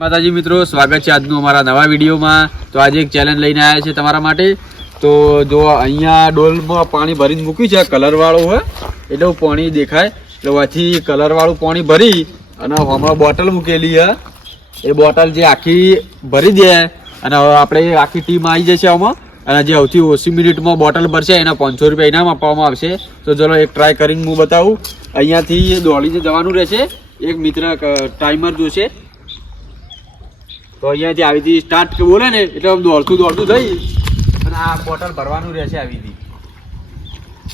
માતાજી મિત્રો, સ્વાગત છે આજનું અમારા નવા વિડીયોમાં। તો આજે એક ચેલેન્જ લઈને આવ્યા છે તમારા માટે। તો જો અહીંયા ડોલમાં પાણી ભરીને મૂક્યું છે, કલરવાળું હોય એટલે પાણી દેખાય એટલે વાથી કલરવાળું પાણી ભરી અને હમણાં બોટલ મૂકેલી છે, એ બોટલ જે આખી ભરી દે અને આપણે આખી ટીમ આવી જશે આમાં અને જે સૌથી ઓછી મિનિટમાં બોટલ ભરશે એના 500 રૂપિયા ઇનામ આપવામાં આવશે। તો ચલો એક ટ્રાય કરીને હું બતાવું। અહીંયાથી દોડીને જવાનું રહેશે, એક મિત્ર ટાઈમર જોશે તો અહીંયાથી આવીથી સ્ટાર્ટ બોલે ને એટલે આમ દોડતું જઈ અને આ બોટલ ભરવાનું રહેશે આવીથી।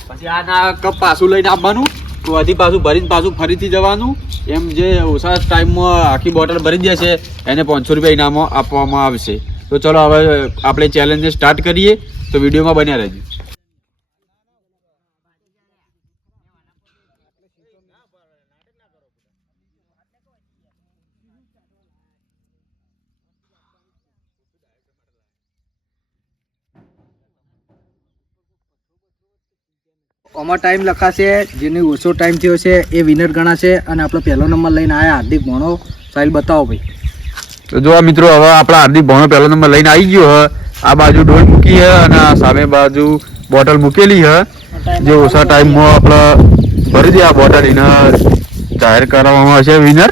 પછી આના કપ પાછું લઈને આવવાનું, તો આથી પાછું ભરીને પાછું ફરીથી જવાનું। એમ જે ઓછા ટાઈમમાં આખી બોટલ ભરી દેશે એને 500 રૂપિયા ઇનામ આપવામાં આવશે। તો ચલો હવે આપણે ચેલેન્જને સ્ટાર્ટ કરીએ, તો વિડીયોમાં બન્યા રહેજો। આમાં ટાઈમ લખાશે, જેને ઓછો ટાઈમ થયો છે એ વિનર ગણાશે અને આપણો પહેલો નંબર લઈને આવ્યા હાર્દિક ભોણો। સાહેલ બતાવો ભાઈ। તો જો મિત્રો હવે આપણા હાર્દિક ભોણો પહેલો નંબર લઈને આવી ગયો હ। આ બાજુ ડોલ મૂકી છે અને આ સામે બાજુ બોટલ મૂકેલી છે, જે ઓછા ટાઈમમાં આપણે ભરી દે આ બોટલ એને જાહેર કરવામાં આવશે વિનર।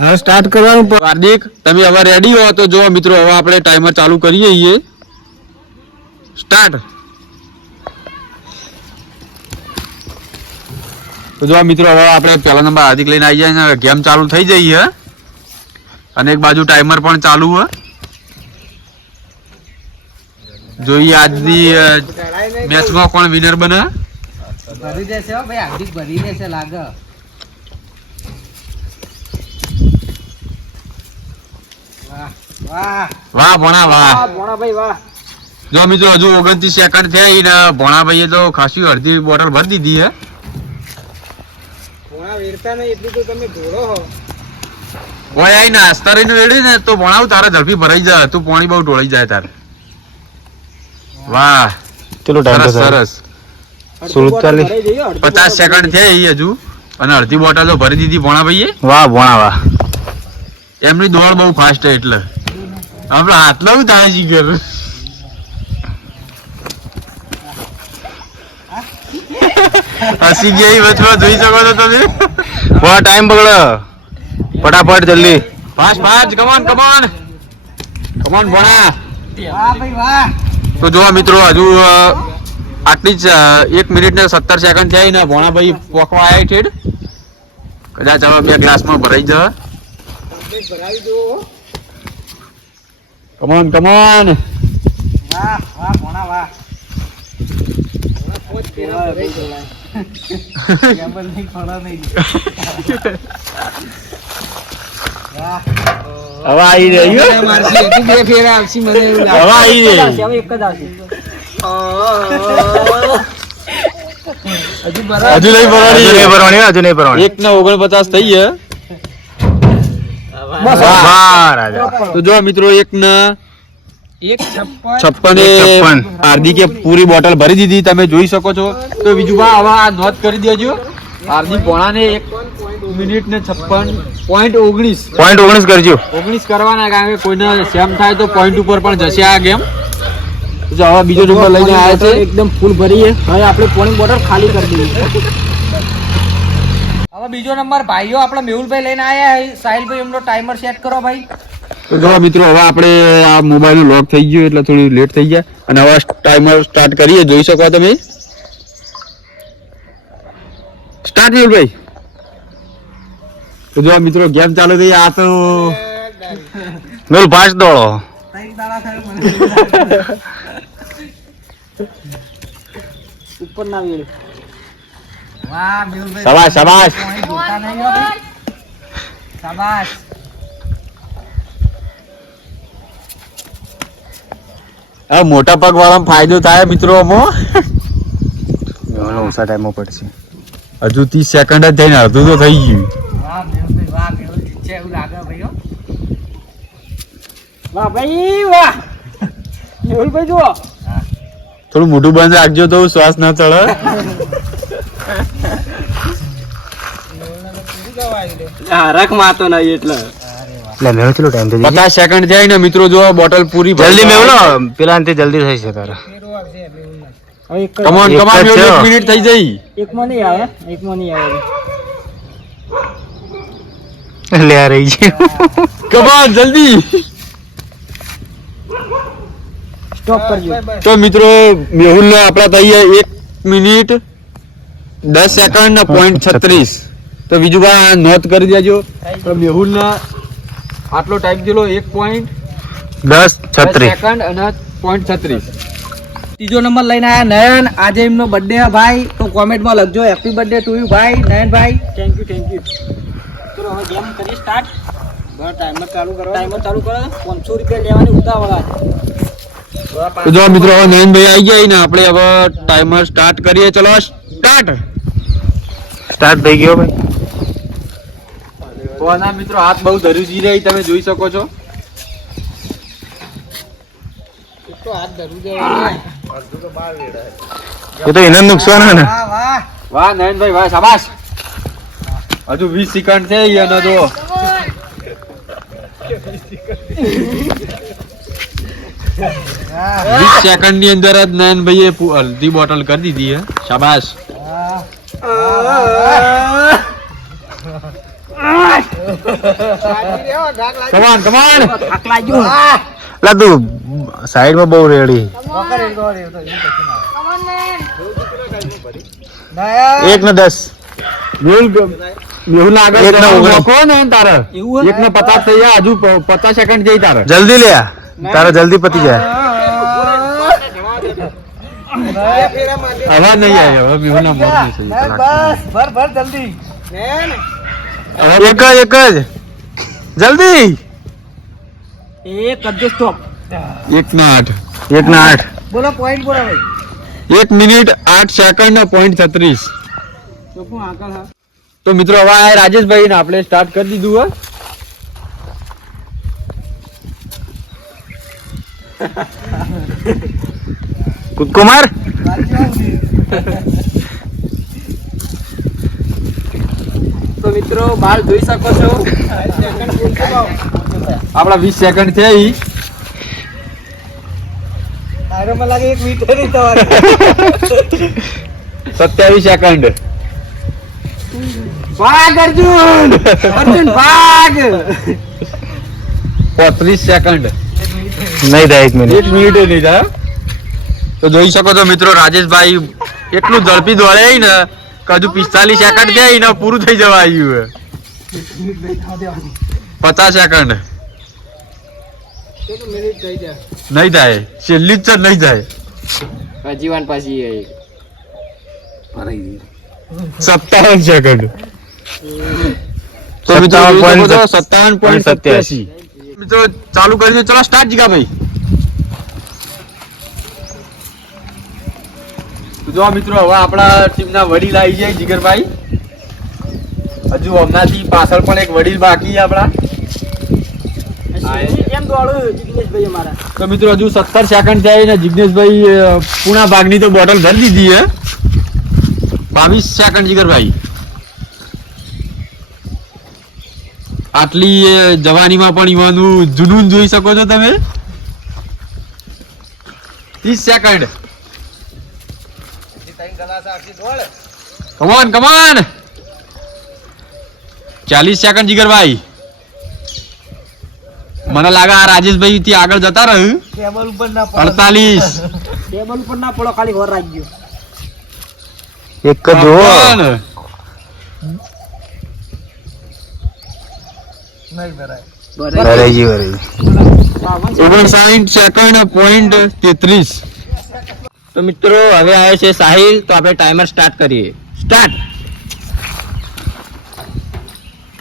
હવે સ્ટાર્ટ કરવાનું। હાર્દિક તમે હવે રેડી હો તો જો મિત્રો હવે આપણે ટાઈમર ચાલુ કરીએ છીએ, સ્ટાર્ટ। તો જો મિત્રો હવે આપણે પહેલો નંબર હાર્દિક લઈને આવી જાય ને ગેમ ચાલુ થઈ જઈ છે અને એક બાજુ ટાઈમર પણ ચાલુ છે। જોઈએ આજની મેચમાં કોણ વિનર બને। ભરી દેશે હો ભાઈ, હાર્દિક ભરી દેશે લાગે। વાહ વાહ વાહ ભોણા વાહ। ભોણા ભાઈ વાહ। જો મિત્રો હજુ 29 સેકન્ડ થઈ ને ભોણાભાઈએ તો ખાસી અડધી બોટલ ભરી દીધી છે। ભોણા વેરતા નહીં એટલું તો તમે ઘોડો હો। ઓય આઈ નાસ્તા રહીને વેડી ને તો ભણાવ તારે ઝડપી ભરાઈ જાય, તું પાણી બહુ ઢોળી જાય તારે। વાહ ચલો સરસ 50 સેકન્ડ થઈ હજુ અને અડધી બોટલ તો ભરી દીધી ભોણાભાઈએ। વાહ ભોણા વાહ, એમની દોડ બહુ ફાસ્ટ છે એટલે આપણે હાથ લાવું થાય છે ઘર। હસી ગઈ વચમાં જોઈ શકો છો તમે। થોડા ટાઈમ બગડે, ફટાફટ જલ્દી ફાસ્ટ કમોન ભોણા। વાહ ભાઈ વાહ। તો જો મિત્રો હજુ આટલી જ 1 મિનિટ ને 17 સેકન્ડ થઈ ને ભોણાભાઈ પોકવા આવ્યા ઠેડ, કદાચ હવે 2 ગ્લાસમાં ભરાઈ જાય। ભરાવી દો। કમોન વાહ વાહ ભોણા વાહ। હવે આવી રહ્યું, બે ફેર આવશે મને એવું હવે આવી રહ્યું। હવે એક જ આવશે। હજુ નહીં ભરવાની, હજુ નહીં ભરવાની 1 ને 49 થઈ છે। તો જો મિત્રો 1 ને 56 હાર્દિકે પૂરી બોટલ ભરી દીધી, તમે જોઈ શકો છો। તો બીજું હવે આ નોંધ કરી દેજો, હાર્દિક ભોણાને 1 મિનિટ ને 56.19 કરજો। 19 કરવાના, કારણ કે કોઈને સેમ થાય તો પોઈન્ટ ઉપર પણ જશે આ ગેમ। તો હવે બીજો નંબર લઈને આવ્યા છે, એકદમ ફૂલ ભરીએ। હવે આપણે પાણી બોટલ ખાલી કરી દઈએ। હવે બીજો નંબર ભાઈઓ આપણે મેહુલભાઈ લઈને આવ્યા। સાહિલભાઈ એમનો ટાઈમર સેટ કરો ભાઈ। તો જો મિત્રો હવે આપણે આ મોબાઈલ લોક થઈ ગયું એટલે થોડી લેટ થઈ ગયા અને હવે ટાઈમર સ્ટાર્ટ કરીએ, જોઈ શકો તમે। સ્ટાર્ટ મેહુલભાઈ। તો જો મિત્રો ગેમ ચાલુ થઈ, આ તો મેલ ફાસ્ટ દોડો। ઉપર ના વેળ। વાહ મેહુલભાઈ, શાબાશ શાબાશ। આ મોટા પગ વાળા ફાયદો થાય મિત્રો આમાં। ઓછા ટાઈમમાં પડશે, હજુ 30 સેકન્ડ જ થઈને અડધું તો થઈ ગયું। વાહ મેહુલભાઈ વાહ, મેહુલ જીતશે એવું લાગે ભાઈઓ। વાહ ભાઈ વાહ મેહુલભાઈ જુઓ। થોડું મોઢું બંધ રાખજો તો શ્વાસ ના ચડે। હરખ માતો નહીં એટલે લે મેળો ચલો ટાઈમ થઈ 50 સેકન્ડ જાય ને મિત્રો જો બોટલ પૂરી જલ્દી મેળો પેલા અંતે જલ્દી થઈ છે તારા કમોન એક કમોન જ છે. 1 મિનિટ થઈ જઈ એકમાં નહીં આવે લે આ રહી છે કમોન જલ્દી સ્ટોપ કરજો તો મિત્રો મેહુલ ને આપડા થઈ 1 મિનિટ 10 સેકન્ડ ને પોઈન્ટ 36 તો બીજું ભાઈ નોંધ કરી દેજો તો મેહુલ ને આટલો ટાઈમ થયેલો 1.10 10:36 સેકન્ડ અને પોઈન્ટ 36 ત્રીજો નંબર લઈને આયા નયન આજે એમનો બર્થડે છે ભાઈ તો કોમેન્ટમાં લખજો હેપી બર્થડે ટુ યુ ભાઈ નયન ભાઈ થેન્ક યુ ચલો હવે ગેમ કરી સ્ટાર્ટ ટાઈમર ચાલુ કરો 500 રૂપિયા લેવાની ઉતાવળ છે તો જો મિત્રો હવે નયનભાઈ આવી ગયા ને આપણે હવે ટાઈમર સ્ટાર્ટ કરીએ ચલો સ્ટાર્ટ થઈ ગયો ભાઈ તો આના મિત્રો હાથ બહુ ધરુજી રહી તમે જોઈ શકો છો તો હાથ ધરું જાય એ તો એને નુકસાન હે ને વાહ વાહ વાહ નયનભાઈ વાહ શાબાશ હજુ 20 સેકન્ડ છે એનો જો 20 સેકન્ડ ની અંદર જ નયનભાઈએ અડધી બોટલ કરી દીધી હે શાબાશ કમાન કમાન આકલા જો લા તું સાઈડ માં બહુ રેડી 1:10 મેહુલ આગળ એક ને ઓગણીસ. મોકો ને તારે એવું હે? 1:50 થઈ ગયા હજુ 50 સેકન્ડ જઈ તારે જલ્દી લે તારા જલ્દી પતી જાય હવે નહીં આવ્યો હવે મેહુલ ના મોક નહીં થઈ. બસ ભર જલ્દી એક જ જલ્દી એક કરજો સ્ટોપ 1:08 1:08 બોલો પોઈન્ટ બોલો ભાઈ 1 મિનિટ 8 સેકન્ડ ને પોઈન્ટ 36 તો કોણ આગળ હા તો મિત્રો હવે આ રાજેશભાઈ ને આપણે સ્ટાર્ટ કરી દીધું હે કૂદકો માર તો મિત્રો બાર જોઈ શકો છો આપડા 20 સેકન્ડ થઈ મને લાગે 1 મિનિટ નહીં તમારે 27 સેકન્ડ ભાગ અર્જુન ભાગ 35 સેકન્ડ નહીં થાય 1 મિનિટ 1 મિનિટ નહીં થાય તો જોઈ શકો છો મિત્રો રાજેશભાઈ એટલું ઝડપી દોડે ને કે હજુ 45 સેકન્ડ ગયા ને પૂરું થઈ જવા આવ્યું હે 50 સેકન્ડ મિનિટ થઈ જાય નહીં થાય છેલ્લી જ નહીં થાય જીવન પાછી 57 સેકન્ડ તો મિત્રો 57.87 મિત્રો ચાલુ કરી દો ચલો સ્ટાર્ટ જીગા ભાઈ તો જો મિત્રો હવે આપણા ટીમના વડીલ આવી જાય જીગરભાઈ હજુ હમણાંથી પાછળ પણ એક વડીલ બાકી છે આપણા એમ દોડું જિગ્નેશભાઈ અમારા તો મિત્રો હજુ 17 સેકન્ડ થાય ને જિગ્નેશભાઈ પૂણા ભાગની તો બોટલ ભરી દીધી હે 22 સેકન્ડ જીગરભાઈ આટલી જવાનીમાં પણ ઈવાનું જુનૂન જોઈ શકો છો તમે 30 સેકન્ડ કમોન કમોન 40 સેકન્ડ જીગરભાઈ મને લાગે આ રાજેશભાઈ થી આગળ જતા રહ્યું ટેબલ ઉપર ના 48 ટેબલ ઉપર ના પડો ખાલી વર રાખજો એક જ જો ભરાઈ ગઈ 59 સેકન્ડ પોઈન્ટ 33 તો મિત્રો હવે આવે છે સાહિલ તો આપણે ટાઈમર સ્ટાર્ટ કરીએ સ્ટાર્ટ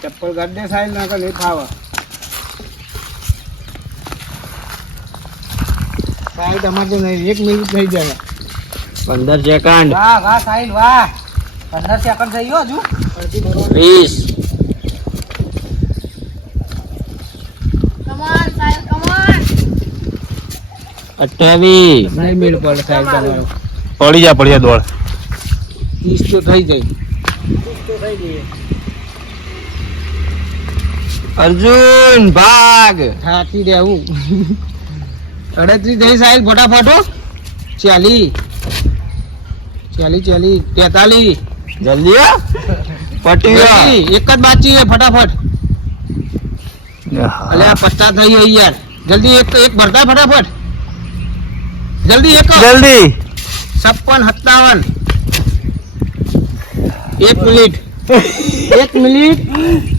ચપ્પલ ગાડી સાહિલ ના કે નહીં ખાવા સાહિલ તમારે નહીં 1 મિનિટ થઈ જાય 15 સેકન્ડ વાહ વાહ સાહિલ વાહ 15 સેકન્ડ થઈ ગયો હજુ 20 28 નહીં મેળ પડે સાહેબ તમારો પડી જા દોડ 30 તો થઈ જાય 30 તો થઈ ગઈ અર્જુન ભાગ થાકી રહેવું 38 થઈ સાહેબ ફટાફટ 40 43 જલ્દી પટી એક જ બાકી છે ફટાફટ અલે આ 50 થઈ ગઈ યાર જલ્દી એક ભરતા ફટાફટ જલ્દી એક જલ્દી 56 57 1 મિનિટ 1 મિનિટ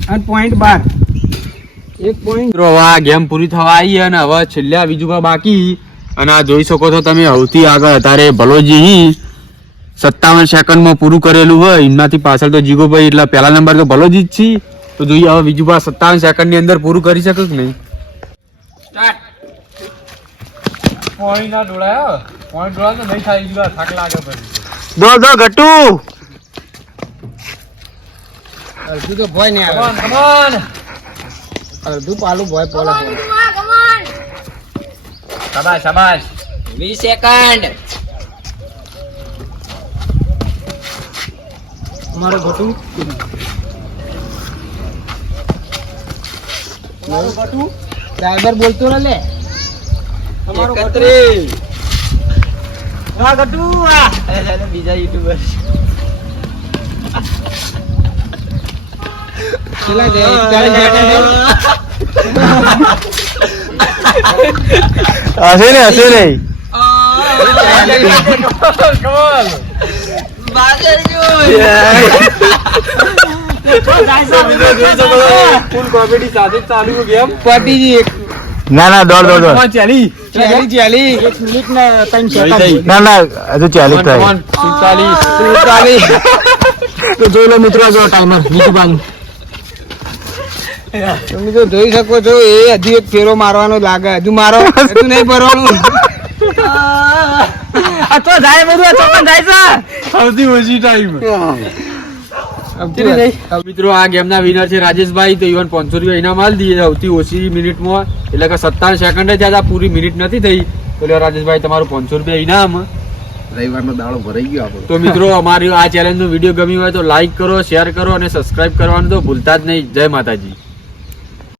અને પોઈન્ટ 12 1 પોઈન્ટ મિત્રો હવે આ ગેમ પૂરી થવા આવી અને હવે છેલ્લે આ બીજું બાકી અને આ જોઈ શકો છો તમે સૌથી આગળ અત્યારે ભલોજી 57 સેકન્ડમાં પૂરું કરેલું હોય એમનાથી પાછળ તો જીગોભાઈ એટલે પહેલા નંબર તો ભલોજી જ છે તો જોઈએ હવે બીજું 57 સેકન્ડની અંદર પૂરું કરી શકે કે નહીં પોઈન્ટ ના ડોળાયો પોઈન્ટ ડોળા તો નહીં થાય બીજું થાક લાગે પછી દોડ ગટુ અડધું તો ભોય ને આવે અડધું પાલું ભોય પોલા શાબાશ 20 સેકન્ડ મારો ગટુ ડ્રાઈવર બોલતો લે તમારો ગટુ આ ગટુ આ બીજા યુટ્યુબર ચલા દે 40 હશે નહીં ફૂલ કોમેડી સાથે ચાલુ ગેમ પટીજી ના દોડ ચાલી 1 મિનિટ ને 3 સેકન્ડ ના હજુ 40 થાય 47 તો જોઈ લો મિત્રો જો ટાઈમર બીજું બાજુ તમે તો જોઈ શકો છો એ હજુ એક ફેરો મારવાનો લાગે હજુ મારો હજુ નહીં ભરવાનું આ તો જાય બધું આ ચોકન જાય છે સૌથી ઓછી ટાઈમ મિત્રો આ ગેમના વિનર છે રાજેશભાઈ તો ઇવન 500 રૂપિયા ઇનામ આલી દઈએ સૌથી ઓછી મિનિટમાં એટલે કે 57 સેકન્ડ જ આ પૂરી મિનિટ નથી થઈ તો રાજેશભાઈ તમારું 500 રૂપિયા ઇનામ રવિવારનો દાડો ભરાઈ ગયો આપણો તો મિત્રો અમારી આ ચેલેન્જનો વિડીયો ગમ્યો હોય તો લાઈક કરો શેર કરો અને સબસ્ક્રાઇબ કરવાનું તો ભૂલતા જ નહીં જય માતાજી